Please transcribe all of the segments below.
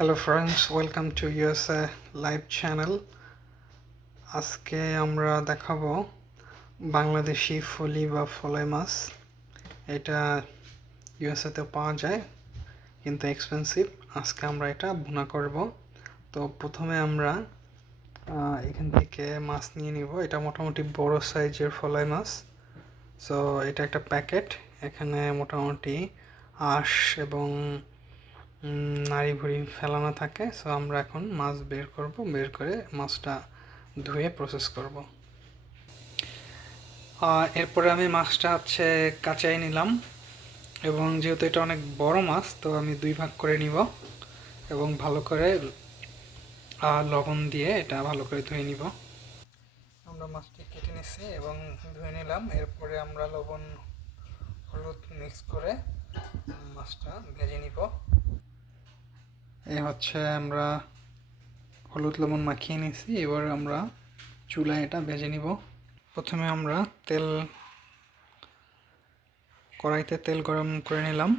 Hello friends welcome to USA live channel আজকে আমরা দেখাবো বাংলাদেশি ফলি বা ফলাই মাছ। এটা ইউএসএতে পাওয়া যায়, কিন্তু এক্সপেন্সিভ আজকে আমরা এটা ভুনা করব। তো প্রথমে আমরা এখান থেকে মাছ নিয়ে নিব। এটা মোটামুটি বড় সাইজের ফলাই মাছ। সো এটা একটা প্যাকেট। এখানে মোটামুটি আঁশ এবং নাড়ি ভুড়ি ফেলানো থাকে সো আমরা এখন মাছ বের করব, বের করে মাছটা ধুয়ে প্রসেস করব। এরপরে আমি মাছটা হচ্ছে কাঁচাই নিলাম, এবং যেহেতু এটা অনেক বড় মাছ, তো আমি দুই ভাগ করে নিব, এবং ভালো করে লবণ দিয়ে এটা ভালো করে ধুয়ে নিব। আমরা মাছটি কেটে নিচ্ছি এবং ধুয়ে নিলাম, এরপরে আমরা লবণ, হলুদ মিক্স করে মাছটা ভেজে নিব। হচ্ছে আমরা হলুদ লবণ মাখিয়ে নিয়েছি, এবার আমরা চুলায় এটা ভেজে নিব। প্রথমে আমরা তেল, কড়াইতে তেল গরম করে নিলাম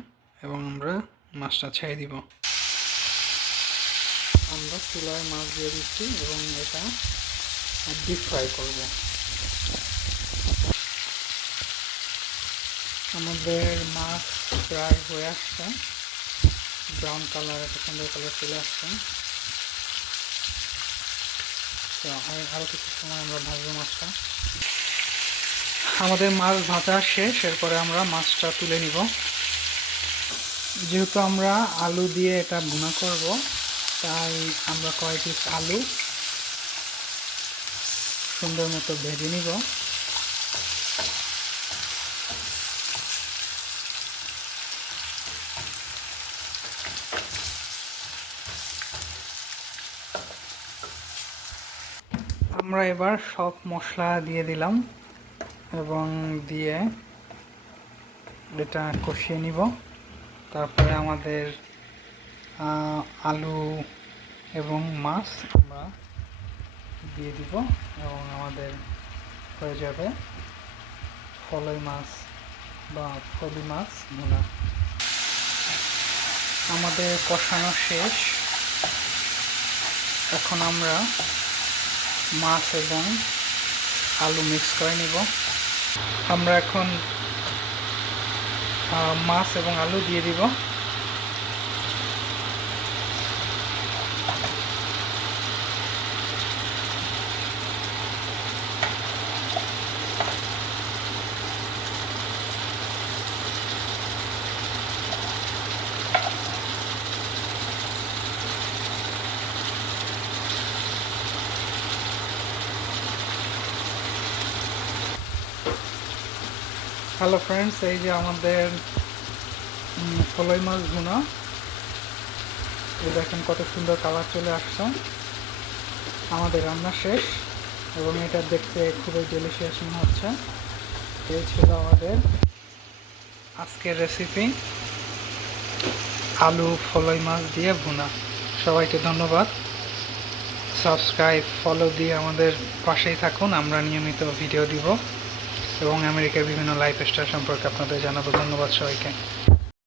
এবং আমরা মাছটা ছেড়ে দিব। আমরা চুলায় মাছ দিয়ে দিচ্ছি এবং এটা ডিপ ফ্রাই করব। আমাদের মাছ ফ্রাই হয়ে আসছে। ব্রাউন কালার একটা সুন্দর কালার চলে আসছে। তো আর আরও কিছু সময় আমরা ভাজবো মাছটা। আমাদের মাছ ভাজা শেষ, এরপরে আমরা মাছটা তুলে নিব। যেহেতু আমরা আলু দিয়ে এটা ভুনা করব, তাই আমরা কয়েক পিস আলু সুন্দর মতো ভেজে নিব। আমরা এবার সব মশলা দিয়ে দিলাম এবং দিয়ে এটা কষিয়ে নিব। তারপরে আমাদের আলু এবং মাছ আমরা দিয়ে দিব এবং আমাদের হয়ে যাবে ফলই মাছ বা ফলি মাছ ভুনা। আমাদের কষানো শেষ। এখন আমরা মাছ এবং আলু মিক্স করে নিব। আমরা এখন মাছ এবং আলু দিয়ে দিব। হ্যালো ফ্রেন্ডস এই যে আমাদের ফলই মাছ ভুনা। এই দেখেন কত সুন্দর কালার চলে আসছে। আমাদের রান্না শেষ এবং এটা দেখতে খুবই ডেলিশিয়াস মনে হচ্ছে। এই ছিল আমাদের আজকের রেসিপি আলু ফলই মাছ দিয়ে ভুনা। সবাইকে ধন্যবাদ। সাবস্ক্রাইব ফলো দিয়ে আমাদের পাশেই থাকুন। আমরা নিয়মিত ভিডিও দিব। এবং আমেরিকার বিভিন্ন লাইফ স্টাইল সম্পর্কে আপনাদের জানাব। ধন্যবাদ সবাইকে।